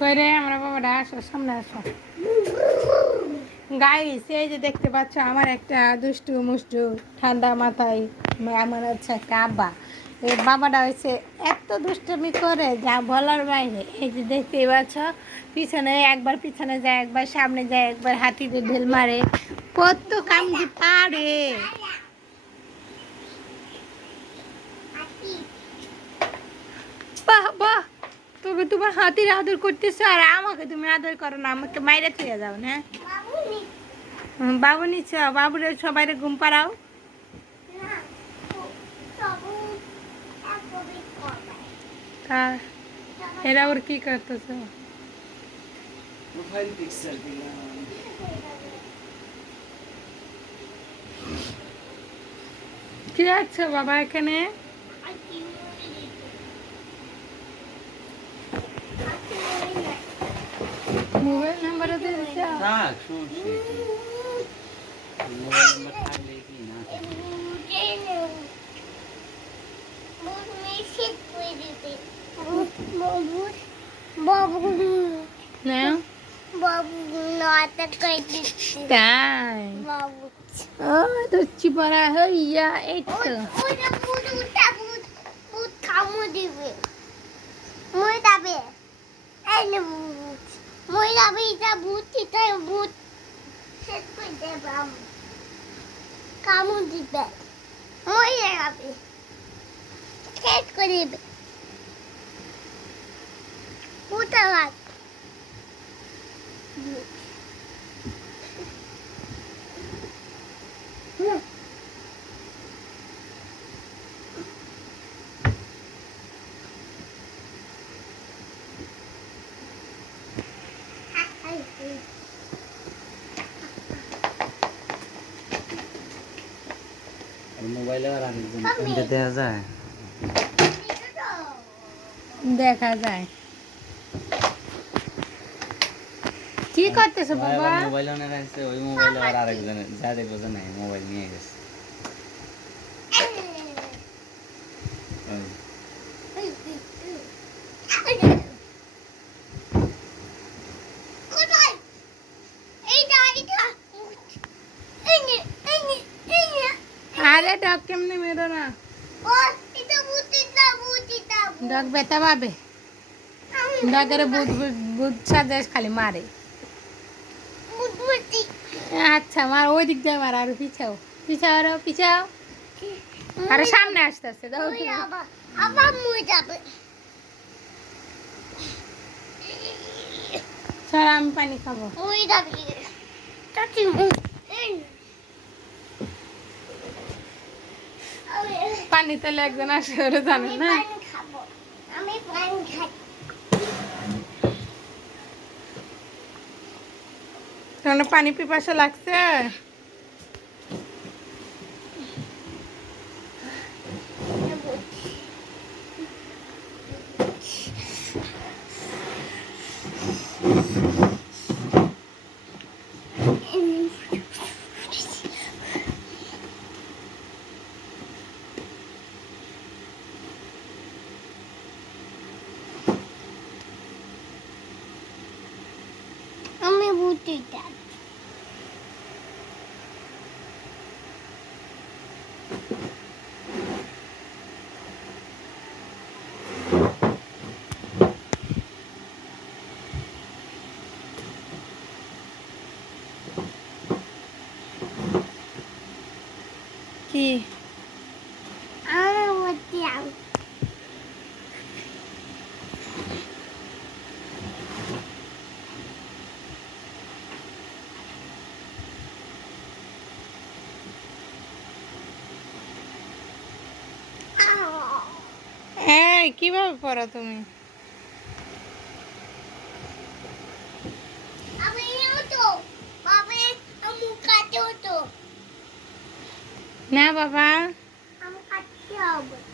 কই রে আমরা বাবাটা আসো সামনে আসো গাইস এই যে দেখতে পাচ্ছ আমার একটা দুষ্টু মুষ্টু ঠান্ডা মাথায় আমার হচ্ছে একটা আব্বা এই বাবাটা হয়েছে এত দুষ্টুমি করে যা বলার বাইরে এই যে দেখতেই পাচ্ছ পিছনে একবার পিছনে যায় একবার সামনে যায় একবার হাতিতে ঢেল মারে কত কাম যে পারে বাহ বাহ তবে তোমার হাতির আদর করতেছো আর আমাকে তুমি আদর করো না আমাকে মাইরে থুয়ে যাও না বাবু নিচ্ছ বাবুরে সবাই ঘুম পাড়াও এরা ওর কি করতেছ কি আছো বাবা এখানে মোবাইল নাম্বার দিয়েছ তাই ও দচ্ছি পড়া হইয়া এই তো কামড় দিবে মরে যাবে শেষ করে দিবে পুতা লাগ মোবাইলে আর আরেকজন দেখা যায় দেখা যায় কি করতেছো বাবা মোবাইল অনে রাখছে ওই মোবাইলে আর আরেকজন যা দেখবো যে নাই মোবাইল নিয়ে গেছে আরে ডগ কেমনে মেরো না ডগ বেতা পাবে ডগের বুধ বুধ সাদেশ খালি মারে আচ্ছা মার ওই দিক দিয়ে মার আর পিছাও পিছাও আরো পিছাও আরে সামনে আসতে আসতে দাও স্যার আমি পানি খাবো পানি তাহলে একজন আসে ওরা জানে না তোমার পানি পিপাসা লাগছে আমি বুটিটা কি আমি বুটিটা এই কিভাবে পড়ো তুমি আমি তো বাবা আমি কাটে তো না বাবা আমি কাটতে হবে